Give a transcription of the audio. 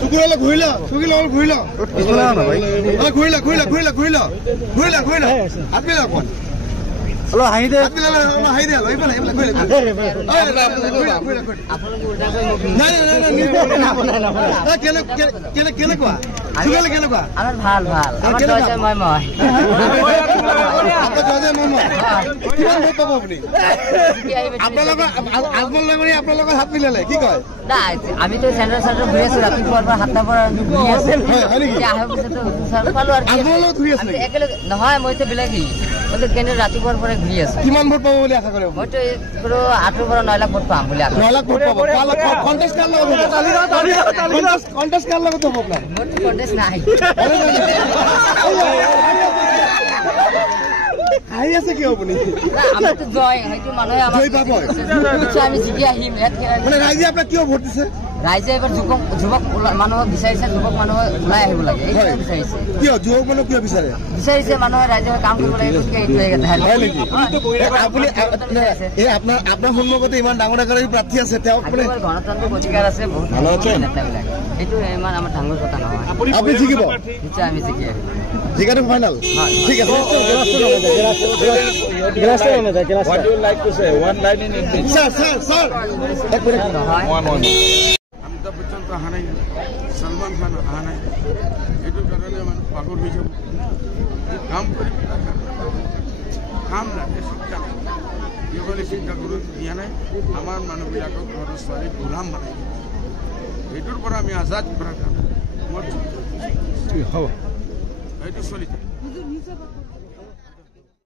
Sukurala Guila, Sugila Guila. Guila. Abila one. Hello, Haida. আমি তো centre centre ঘুরে আছি রাতে পর পর হাতটা পর ঘুরে আছে স্যার পালো আর নহয় মই তো বেলেগই মই তো কেন্দ্র রাতে পর পরে ঘুরে আছে কিমান ভোট পাবো বলি আশা করে মই তো পুরো 8 পৰা 9 লাখ ভোট পাম বলি আশা 9 লাখ ভোট পাবো কন্টেস্ট কার লগত কন্টেস্ট কার লগত হবে আপনার ভোট কন্টেস্ট নাই আই আছে কি আপনি আমি তো জয় হয়তো মানুহে আমার জয় পাবো আমি জিগে আহিম মানে রাইজে আপনার কি ভোট দিছে রাইজে এবার যুবক মানুহ বিচাৰিছে যুবক মানুহ ওলাই আহিব লাগে এইটো বিচাৰিছে কি যুবক মানুহ কি বিচাৰিছে মানুহ ৰাইজে কাম কৰিব লাগে আপুনি এই আপোনাৰ সন্মুখতে ইমান ডাঙৰ প্ৰাৰ্থী আছে তেওঁ আপুনি গণতান্ত্ৰিক অধিকাৰ আছে বহুত ভালো আছে নেতাবিলাক এইটো ইমান আমাৰ ডাঙৰ কথা নহয় আপুনি জিকিব নিশ্চয় আমি জিকি আহিম জিকাটো ফাইনাল ঠিক আছে What do you like to say? One line in English. Sir. One. Amitabh Bachchan to আহা নাই, Salman Khan আহা নাই, এইটো কাৰণে মানে পাগল হৈ যাব। কাম কৰি কাম লাগে শিক্ষা এইভাবে শিক্ষা কৰি দিয়া নাই আমাৰ মানুহবিলাকক ঘৰৰ ছোৱালী গোলাম বনাই এইটোৰ পৰা আমি আজাদ কৰাৰ কাৰণে মোৰ এইটো চলি থাকে